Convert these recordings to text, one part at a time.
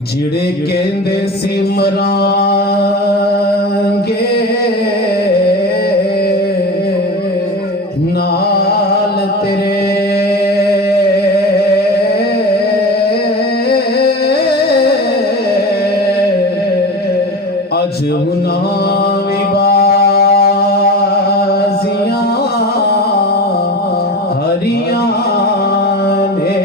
جڑے کہندے سی مرانگے نال تیرے اج انہاں وی بازیاں ہریاں نے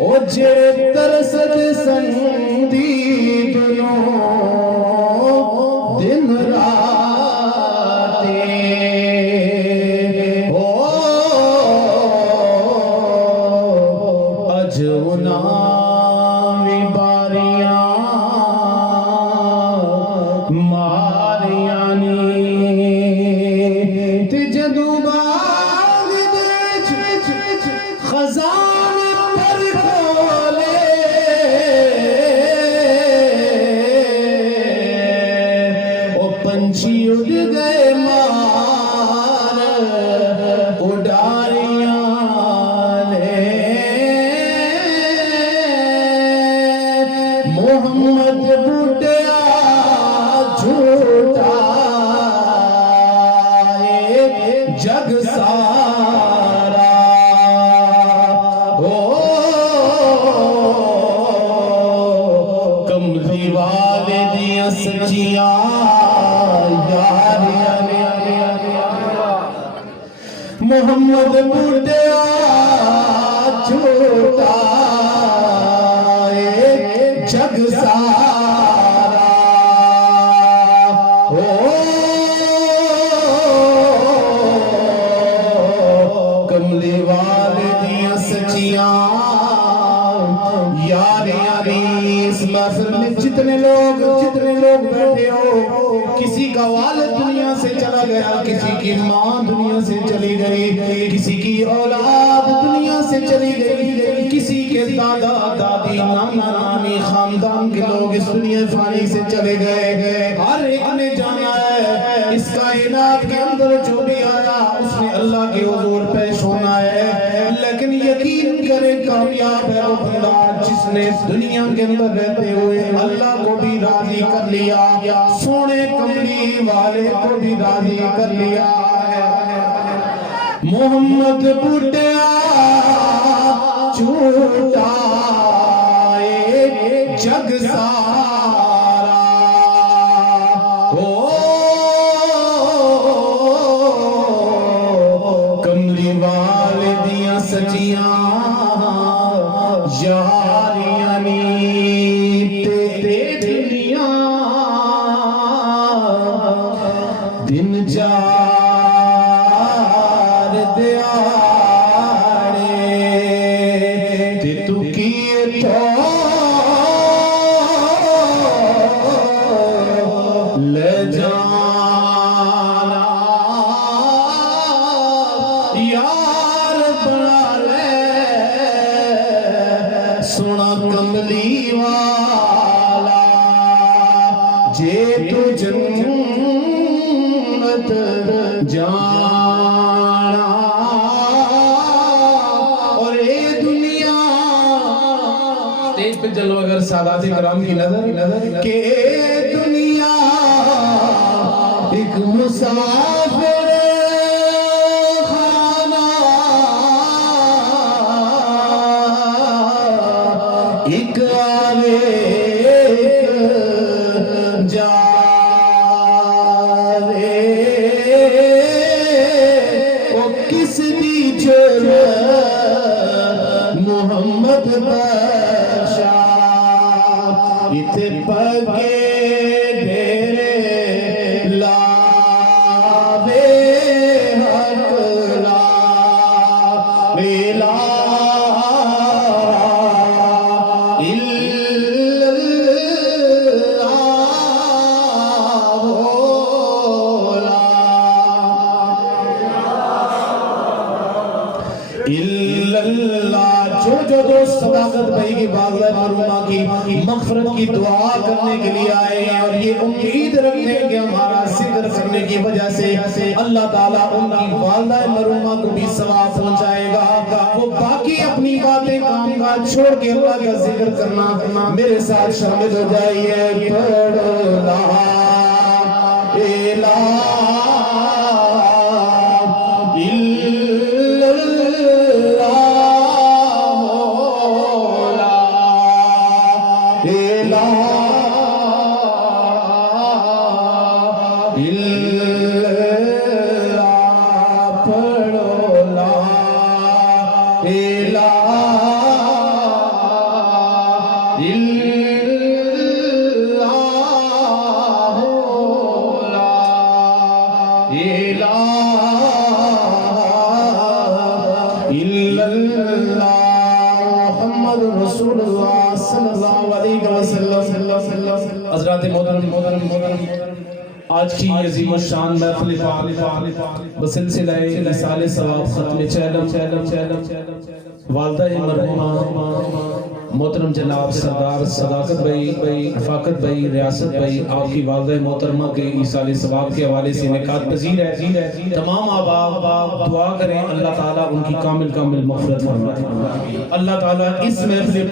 او جڑے ترسد سندی دنوں دن راتے او اج انہاں وی باریاں ماریاں نی تے جدوں باغ وچ خزانے پر کھولے او پنچھی اڑ گئے مار اڈاریاں نے محمد بوٹیا جھوٹا جگ سارا کملی والے دیاں سچیاں یاریاں محمد بوٹیا جھوٹا جگ سارا کملی والے دیاں سچیاں یاریاں اس محفل میں جتنے لوگ بیٹھے ہو، کسی کا والد دنیا سے چلا گیا، کسی کی ماں دنیا سے چلی گئی، کسی کی اولاد دنیا سے چلی گئی، کسی کے دادا دادی نانا نانی خاندان کے لوگ اس دنیا فانی سے چلے گئے، ہر ایک نے جانا ہے اس کائنات کے اندر جو بھی آیا اس نے اللہ کے حضور پیش ہونا ہے، لیکن یقین کرے کامیاب ہے وہ بندہ جس نے اس دنیا کے اندر رہتے ہوئے اللہ کو بھی راضی کر لیا، سونے کملی والے کو بھی راضی کر لیا۔ محمد بوٹیا جھوٹا جگ سارا کملی والے دیاں سچیاں یاریاں نی تے دنیا دن جار دیاڑے تے تو کی تو لے جانا یار بنا لے سونا کملی والا جے تو جنت جانا اور اے دنیا تیج پہ جلو اگر سادات کرام کی نظر کہ اے دنیا ایک مسافر خانہ ایک آوے جاوے او کس دی جرم محمد بشا اتھے پگے ڈیرے لاوے حق لاوے لا اللہ جو دوست صداقت بھائی کی والدہ مرحومہ کی مغفرت کی دعا کرنے کے لیے آئے ہیں اور یہ امید رکھتے ہیں کہ ہمارا ذکر کرنے کی وجہ سے اللہ تعالیٰ ان کی والدہ مرحومہ کو بھی ثواب پہنچائے گا، وہ باقی اپنی باتیں کام کاج چھوڑ کے اللہ کا ذکر کرنا میرے ساتھ شامل ہو جائیے۔ پڑھو لا الہ حضرات محترم، آج کی عظیم الشان محفل پاک بسلسلہ ایصال ثواب ختم چہلم والدہ مرحومہ محترم جناب سردار صداقت بھائی، رفاقت بھائی، ریاست بھائی، آپ کی والدہ محترمہ کے ایصال ثواب کے حوالے سے نکات پذیر ہے۔ تمام آباء دعا کریں اللہ تعالیٰ ان کی کامل مغفرت فرمائے۔ اللہ تعالیٰ اس محفل